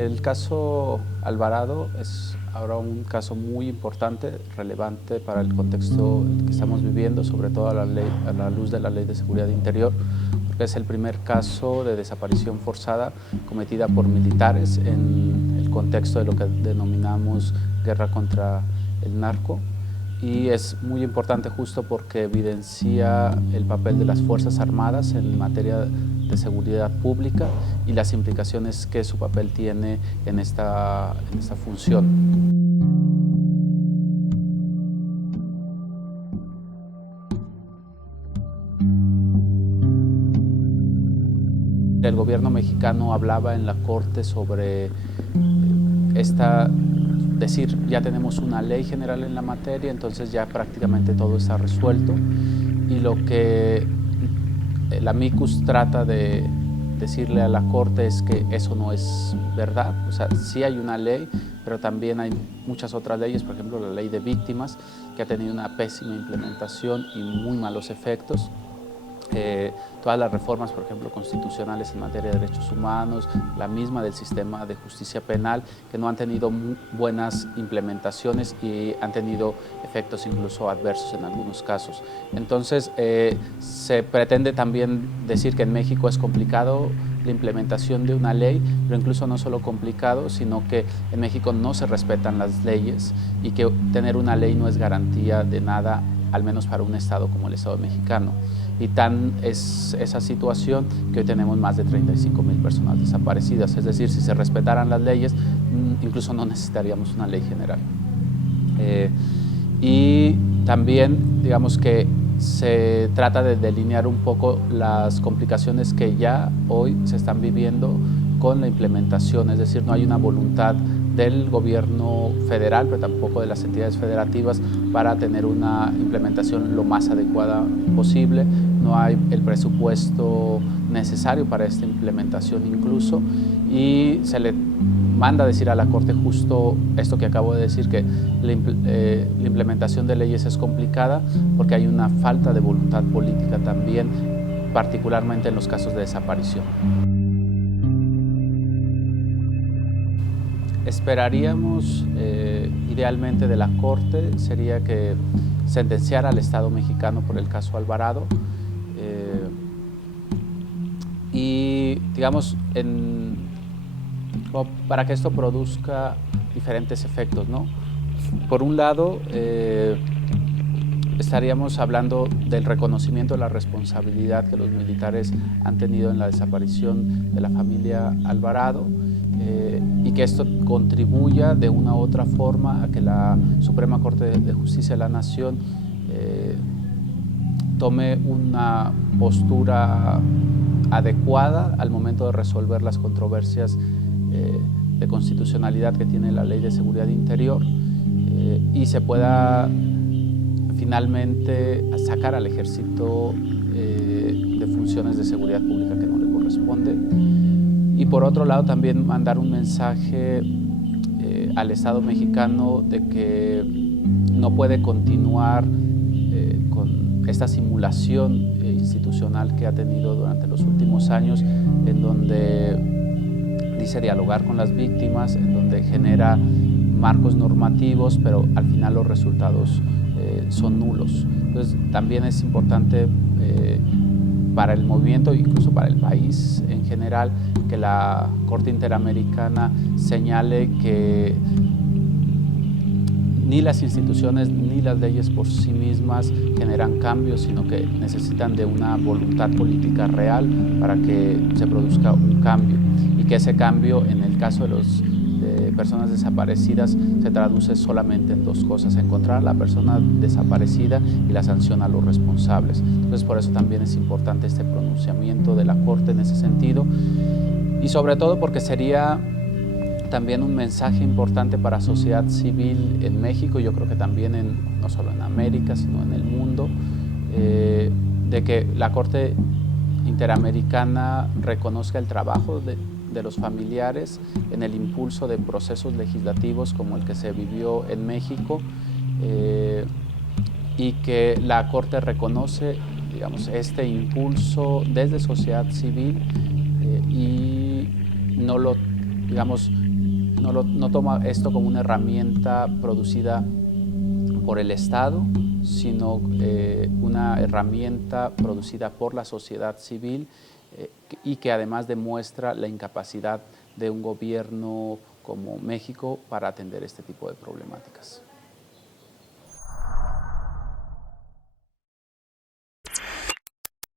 El caso Alvarado es ahora un caso muy importante, relevante para el contexto que estamos viviendo, sobre todo a la luz de la Ley de Seguridad Interior, porque es el primer caso de desaparición forzada cometida por militares en el contexto de lo que denominamos guerra contra el narco. Y es muy importante justo porque evidencia el papel de las Fuerzas Armadas en materia de seguridad pública y las implicaciones que su papel tiene en esta función. El gobierno mexicano hablaba en la Corte sobre decir, ya tenemos una ley general en la materia, entonces ya prácticamente todo está resuelto. Y lo que el amicus trata de decirle a la Corte es que eso no es verdad. O sea, sí hay una ley, pero también hay muchas otras leyes, por ejemplo la ley de víctimas, que ha tenido una pésima implementación y muy malos efectos. Todas las reformas, por ejemplo, constitucionales en materia de derechos humanos, la misma del sistema de justicia penal, que no han tenido buenas implementaciones y han tenido efectos incluso adversos en algunos casos. Entonces, se pretende también decir que en México es complicado la implementación de una ley, pero incluso no solo complicado, sino que en México no se respetan las leyes y que tener una ley no es garantía de nada, al menos para un estado como el Estado mexicano. Y tan es esa situación que hoy tenemos más de 35,000 personas desaparecidas. Es decir, si se respetaran las leyes, incluso no necesitaríamos una ley general. Y también, digamos que se trata de delinear un poco las complicaciones que ya hoy se están viviendo con la implementación, es decir, no hay una voluntad del gobierno federal, pero tampoco de las entidades federativas para tener una implementación lo más adecuada posible. No hay el presupuesto necesario para esta implementación incluso, y se le manda a decir a la Corte justo esto que acabo de decir, que la implementación de leyes es complicada porque hay una falta de voluntad política también, particularmente en los casos de desaparición. Esperaríamos, idealmente de la Corte, sería que sentenciara al Estado mexicano por el caso Alvarado y, digamos, para que esto produzca diferentes efectos, ¿no? Por un lado, estaríamos hablando del reconocimiento de la responsabilidad que los militares han tenido en la desaparición de la familia Alvarado, y que esto contribuya de una u otra forma a que la Suprema Corte de Justicia de la Nación tome una postura adecuada al momento de resolver las controversias de constitucionalidad que tiene la Ley de Seguridad Interior, y se pueda finalmente sacar al Ejército de funciones de seguridad pública que no le corresponden. Y por otro lado también mandar un mensaje al Estado mexicano de que no puede continuar con esta simulación institucional que ha tenido durante los últimos años, en donde dice dialogar con las víctimas, en donde genera marcos normativos, pero al final los resultados son nulos. Entonces también es importante para el movimiento, incluso para el país en general, que la Corte Interamericana señale que ni las instituciones ni las leyes por sí mismas generan cambios, sino que necesitan de una voluntad política real para que se produzca un cambio, y que ese cambio, en el caso de personas desaparecidas, se traduce solamente en dos cosas: encontrar a la persona desaparecida y la sanción a los responsables. Entonces, por eso también es importante este pronunciamiento de la Corte en ese sentido, y sobre todo porque sería también un mensaje importante para la sociedad civil en México, yo creo que también no solo en América, sino en el mundo, de que la Corte Interamericana reconozca el trabajo de los familiares en el impulso de procesos legislativos como el que se vivió en México, y que la Corte reconoce, digamos, este impulso desde sociedad civil, y no lo, digamos, no toma esto como una herramienta producida por el Estado, sino una herramienta producida por la sociedad civil y que además demuestra la incapacidad de un gobierno como México para atender este tipo de problemáticas.